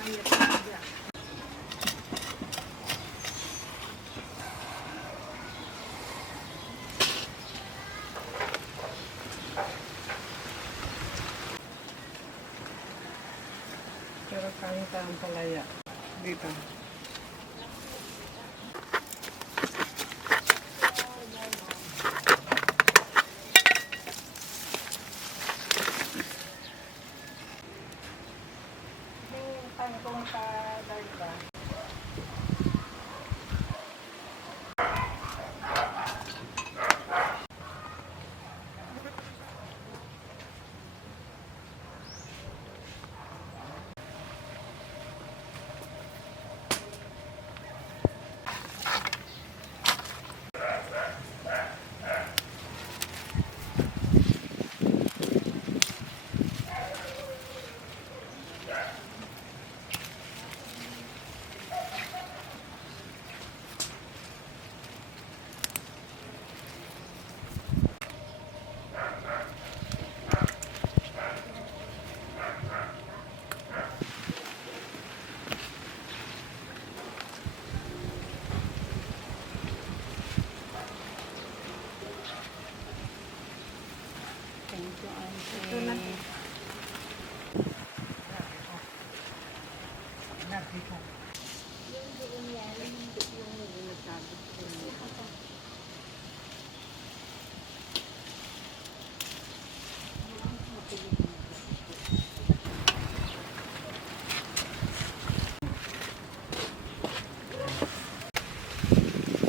Pero kahit ang palaya dito. Kung sa darga.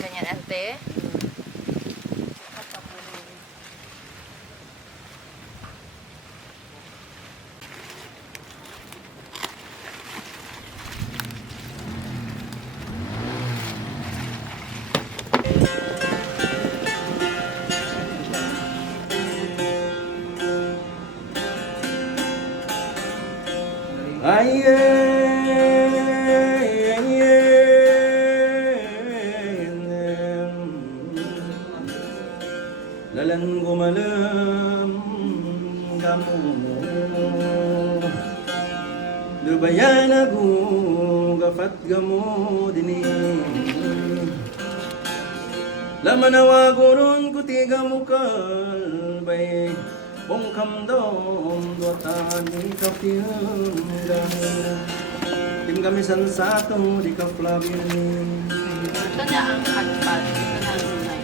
Ganyan, ante. Ay, lalan gumalam gamu lubayan aku gafat gamu dini laman awa gurun kutiga mukal bay Kung kamdom duatan di ka pinggam Tim kami sansato di ka flabin Ito na ang agpad. Ito na ang unay.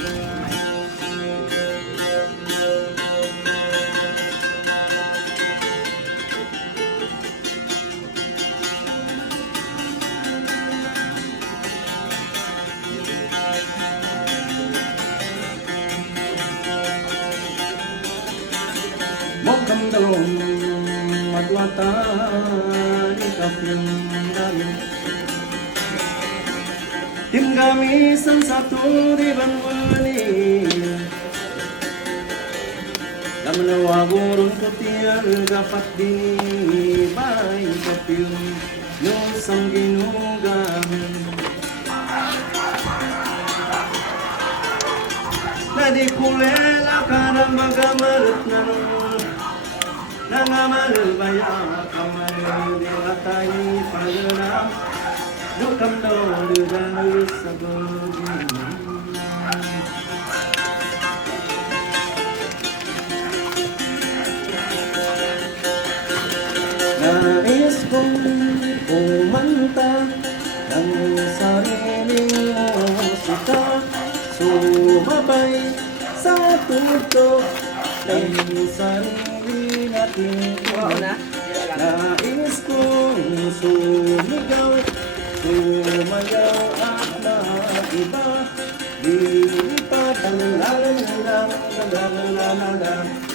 Mong kamdom matwatan di ka pinggam Tim kami sansato di banwani Lamanawa gurun kutiyan gapat di bay kapil Yung sang ginugamin Nadi kulela karang magamarat na Nangamal baya kamay di atay paglanam Dukam do dudal sa bugin Nais kong umanta ng sariling musika Sumabay sa tugtog ng sarili natin Nais kong sumigaw Sumayaw at mag-iba Lilipad ang lalang-lalang Lalang-lalang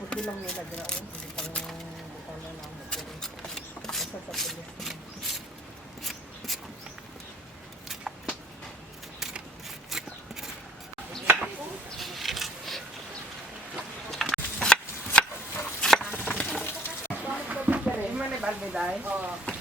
Puti lang nila graon. Butang na lang mo. Basta sa pulis. Albeday? Oo.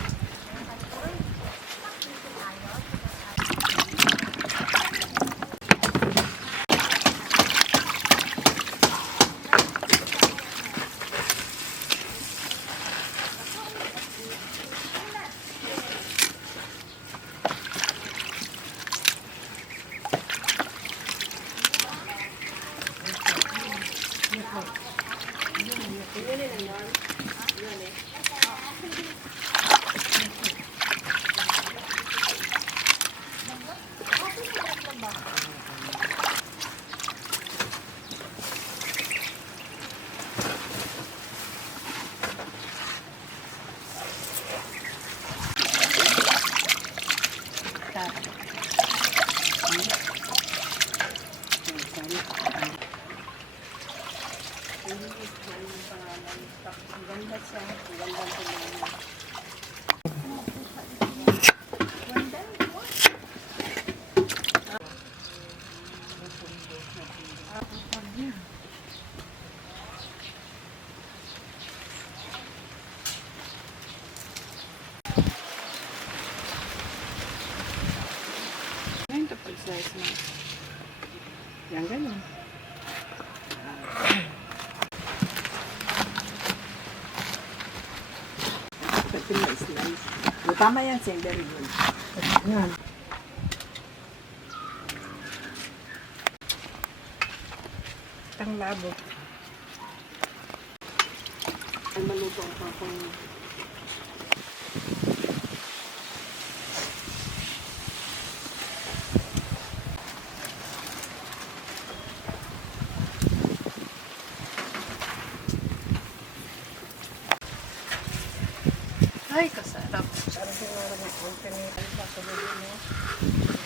Ang ganda siya. Ang ganda siya. Ngayon ito pag-slice mo. Yan ganun. Pati na slice. Tama yan, Sing. Very good. Yan. Tang labo. Ay, maluto pa kung Ay, kasarap. parang siguro ng ultimate sa sabihin mo.